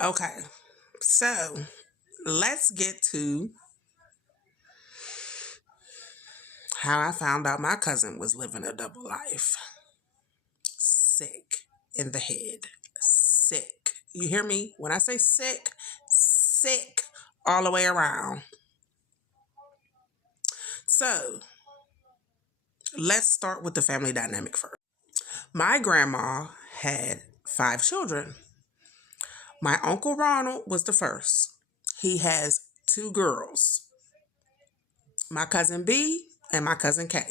Okay, so let's get to how I found out my cousin was living a double life. Sick in the head. Sick. You hear me? When I say sick, sick all the way around. So let's start with the family dynamic first. My grandma had five children. My Uncle Ronald was the first. He has two girls, my cousin B and my cousin K.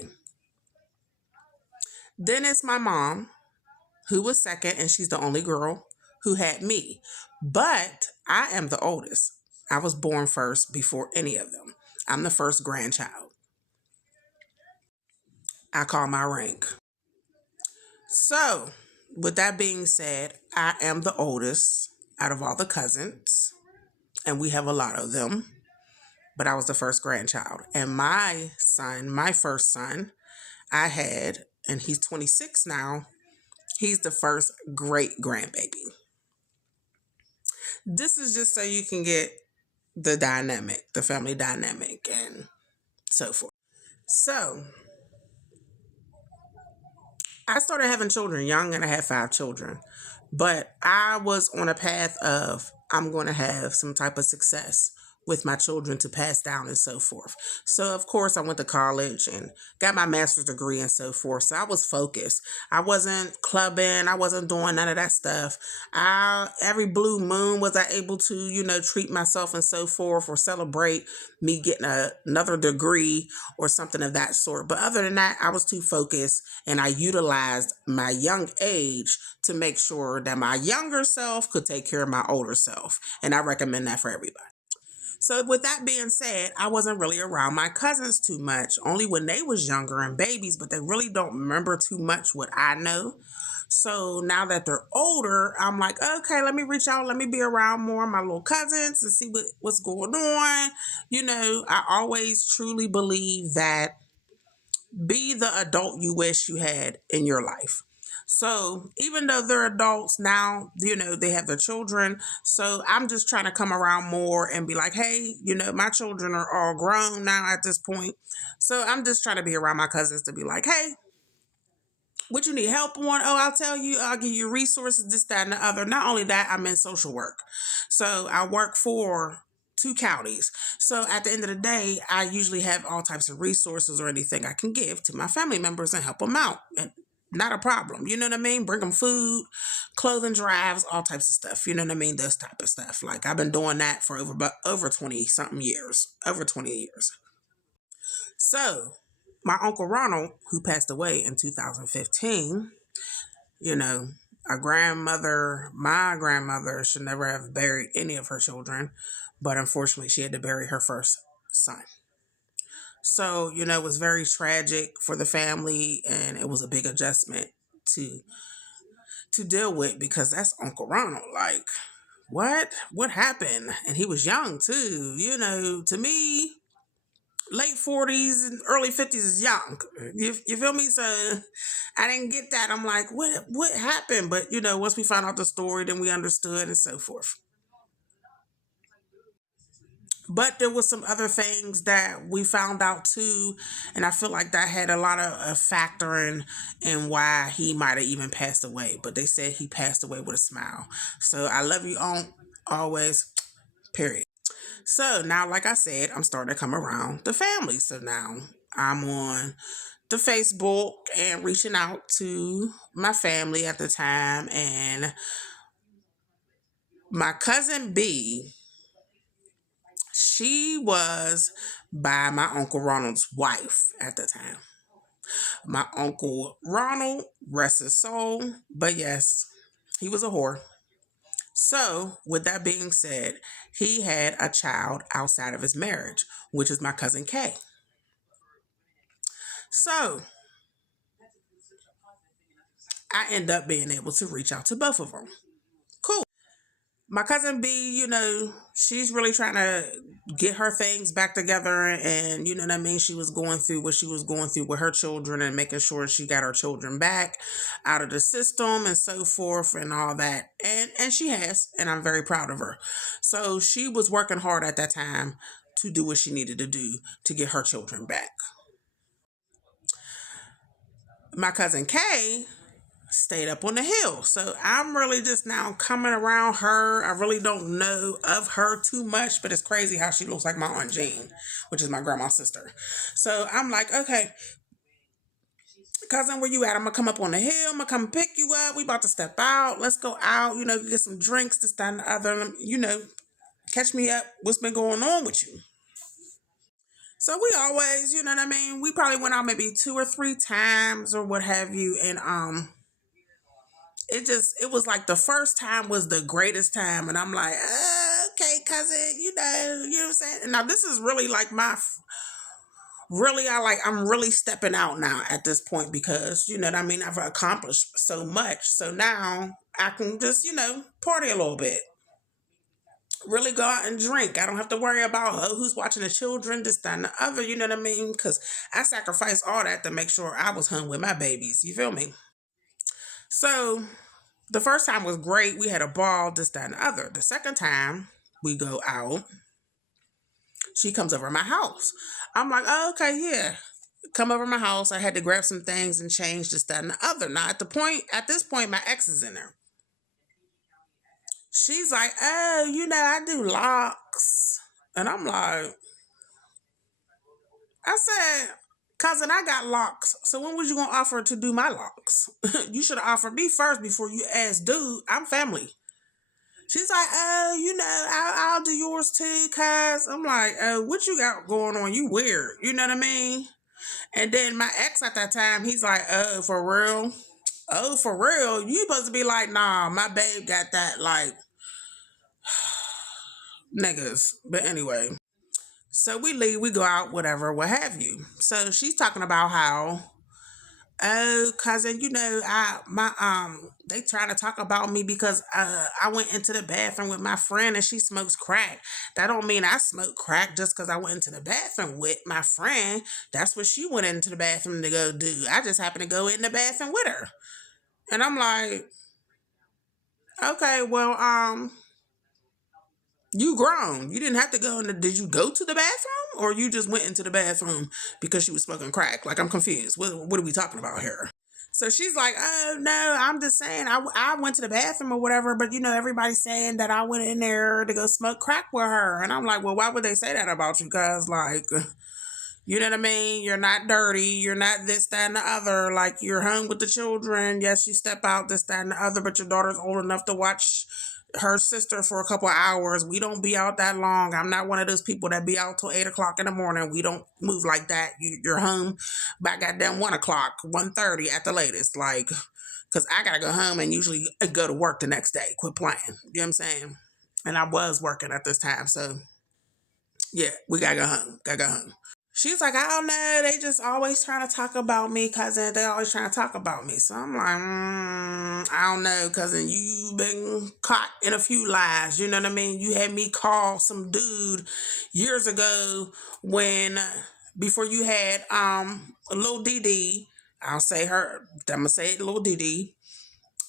Then it's my mom, who was second, and she's the only girl who had me. But I am the oldest. I was born first before any of them. I'm the first grandchild. I call my rank. So, with that being said, I am the oldest out of all the cousins, and we have a lot of them. But I was the first grandchild. And my son, my first son, I had, and he's 26 now, he's the first great grandbaby. This is just so you can get the dynamic, the family dynamic, and so forth. So, I started having children young and I had five children. But I was on a path of I'm going to have some type of success with my children to pass down and so forth. So of course I went to college and got my master's degree and so forth. So I was focused. I wasn't clubbing. I wasn't doing none of that stuff. I every blue moon was I able to, treat myself and so forth or celebrate me getting another degree or something of that sort. But other than that, I was too focused and I utilized my young age to make sure that my younger self could take care of my older self. And I recommend that for everybody. So with that being said, I wasn't really around my cousins too much, only when they was younger and babies, but they really don't remember too much what I know. So now that they're older, I'm like, okay, let me reach out, let me be around more of my little cousins and see what's going on. I always truly believe that be the adult you wish you had in your life. So even though they're adults now, they have their children. So I'm just trying to come around more and be like, hey, my children are all grown now at this point. So I'm just trying to be around my cousins to be like, hey, what you need help on? Oh, I'll tell you, I'll give you resources, this, that, and the other. Not only that, I'm in social work. So I work for two counties. So at the end of the day, I usually have all types of resources or anything I can give to my family members and help them out. And not a problem. You know what I mean? Bring them food, clothing drives, all types of stuff. You know what I mean? This type of stuff. Like I've been doing that for over 20 something years, over 20 years. So my Uncle Ronald, who passed away in 2015, you know, my grandmother should never have buried any of her children, but unfortunately she had to bury her first son. So, it was very tragic for the family and it was a big adjustment to to deal with because that's Uncle Ronald. Like, what? What happened? And he was young too. To me, late 40s and early 50s is young. You feel me? So I didn't get that. I'm like, what happened? But once we found out the story, then we understood and so forth. But there was some other things that we found out too, and I feel like that had a lot of a factor in why he might have even passed away. But they said he passed away with a smile. So I love you on always. Period. So now, like I said, I'm starting to come around the family. So now I'm on the Facebook and reaching out to my family at the time. And my cousin B, she was by my Uncle Ronald's wife at the time. My Uncle Ronald, rest his soul, but yes, he was a whore. So, with that being said, he had a child outside of his marriage, which is my cousin Kay. So, I end up being able to reach out to both of them. Cool. My cousin B, she's really trying to get her things back together. And, you know what I mean? She was going through what she was going through with her children and making sure she got her children back out of the system and so forth and all that. And she has, and I'm very proud of her. So she was working hard at that time to do what she needed to do to get her children back. My cousin Kay stayed up on the hill. So I'm really just now coming around her. I really don't know of her too much, but it's crazy how she looks like my Aunt Jean, which is my grandma's sister. So I'm like, okay, cousin, where you at? I'm gonna come up on the hill. I'm gonna come pick you up. We about to step out. Let's go out, get some drinks, this, that, and the other. Catch me up. What's been going on with you? So we always, you know what I mean? We probably went out maybe 2 or 3 times or what have you. And it was like the first time was the greatest time. And I'm like, okay, cousin, you know what I'm saying? And now this is really like I'm really stepping out now at this point because, you know what I mean? I've accomplished so much. So now I can just, party a little bit. Really go out and drink. I don't have to worry about who's watching the children, this, that, and the other, you know what I mean? Because I sacrificed all that to make sure I was home with my babies. You feel me? So the first time was great. We had a ball, this, that, and the other. The second time we go out, she comes over my house. I'm like, oh, okay, yeah. Come over my house. I had to grab some things and change this, that, and the other. Now, at this point, my ex is in there. She's like, oh, I do locks. And I'm like, I said, cousin, I got locks. So when was you going to offer to do my locks? You should have offered me first before you asked, dude, I'm family. She's like, oh, I'll do yours too, cuz. I'm like, what you got going on? You weird. You know what I mean? And then my ex at that time, he's like, oh, for real? Oh, for real? You supposed to be like, nah, my babe got that, like, niggas. But anyway, so we leave, we go out, whatever, what have you. So she's talking about how, oh, cousin, they trying to talk about me because I went into the bathroom with my friend and she smokes crack. That don't mean I smoke crack just because I went into the bathroom with my friend. That's what she went into the bathroom to go do. I just happened to go in the bathroom with her. And I'm like, okay, well, you grown. You didn't have to go did you go to the bathroom or you just went into the bathroom because she was smoking crack? Like, I'm confused. What are we talking about here? So she's like, oh, no, I'm just saying I went to the bathroom or whatever, but, everybody's saying that I went in there to go smoke crack with her. And I'm like, well, why would they say that about you? Because, like, you know what I mean? You're not dirty. You're not this, that, and the other. Like, you're home with the children. Yes, you step out, this, that, and the other, but your daughter's old enough to watch her sister for a couple of hours. We don't be out that long. I'm not one of those people that be out till 8 o'clock in the morning. We don't move like that. You're home by goddamn 1 o'clock, 1:30 at the latest. Like, because I got to go home and usually go to work the next day. Quit playing. You know what I'm saying? And I was working at this time. So, yeah, we got to go home. Got to go home. She's like, I don't know. They just always trying to talk about me, cousin. They always trying to talk about me. So I'm like, I don't know, cousin. You've been caught in a few lies. You know what I mean? You had me call some dude years ago before you had Lil DD. I'm gonna say it, Lil DD.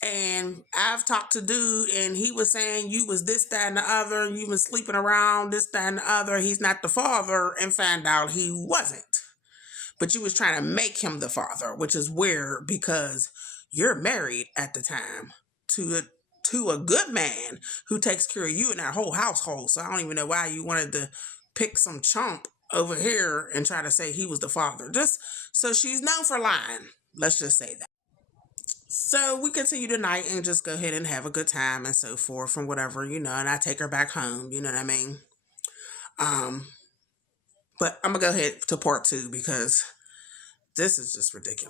And I've talked to dude and he was saying you was this, that, and the other. You was sleeping around, this, that, and the other. He's not the father, and found out he wasn't. But you was trying to make him the father, which is weird because you're married at the time to a good man who takes care of you and that whole household. So I don't even know why you wanted to pick some chump over here and try to say he was the father. Just so she's known for lying. Let's just say that. So we continue the night and just go ahead and have a good time and so forth and whatever, and I take her back home, you know what I mean? But I'm gonna go ahead to part 2 because this is just ridiculous.